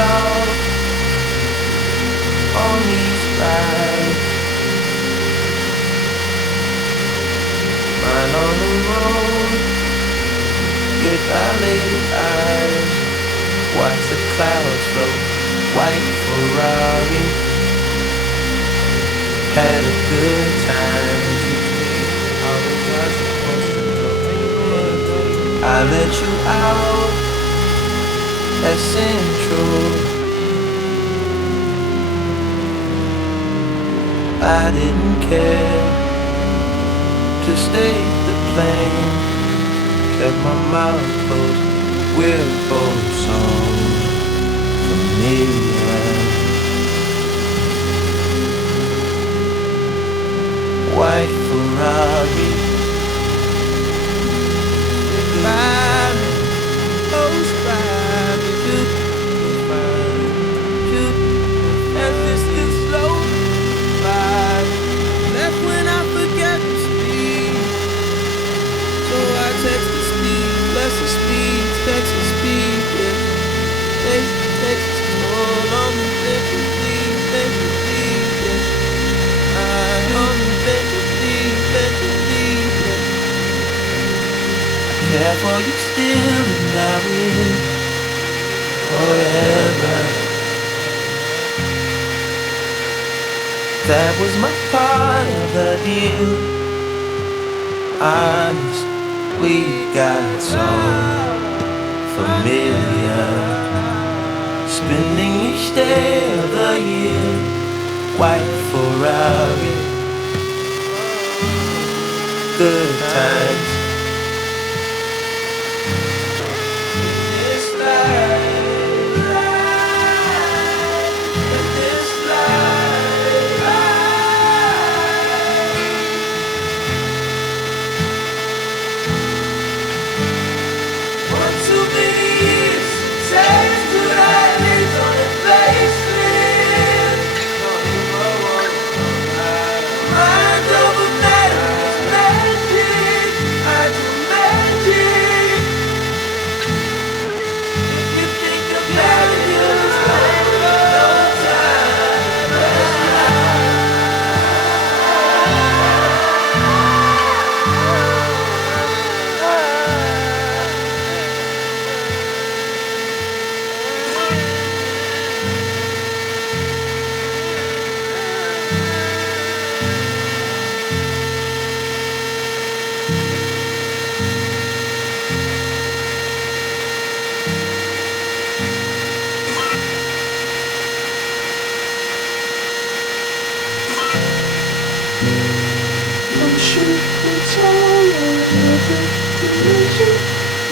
talk on these rides. Mine on the road, your dilated eyes. Watch the clouds float, white Ferrari. Had a good time. I let you out at Central. I didn't care to stay the plane. Kept my mouth closed. We're both so familiar. White Ferrari. By me, oh, by me, shoot, as this gets slow by. Left when I forget to speed, so I text the speed, less the speed, text the speed, yeah. Text the all on me, think you please, yeah. I on me, think you please, yeah. Care for you still, and I will forever. That was my part of the deal. Honest, we got so familiar. Spending each day of the year, white Ferrari. Good times.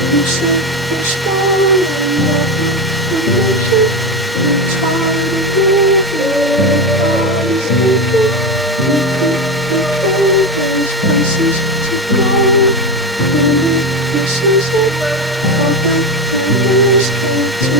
You said you're swallowing nothing but nature. You're tired of living, everybody's naked. You think there's places to go. Really, this is it. All the cameras came to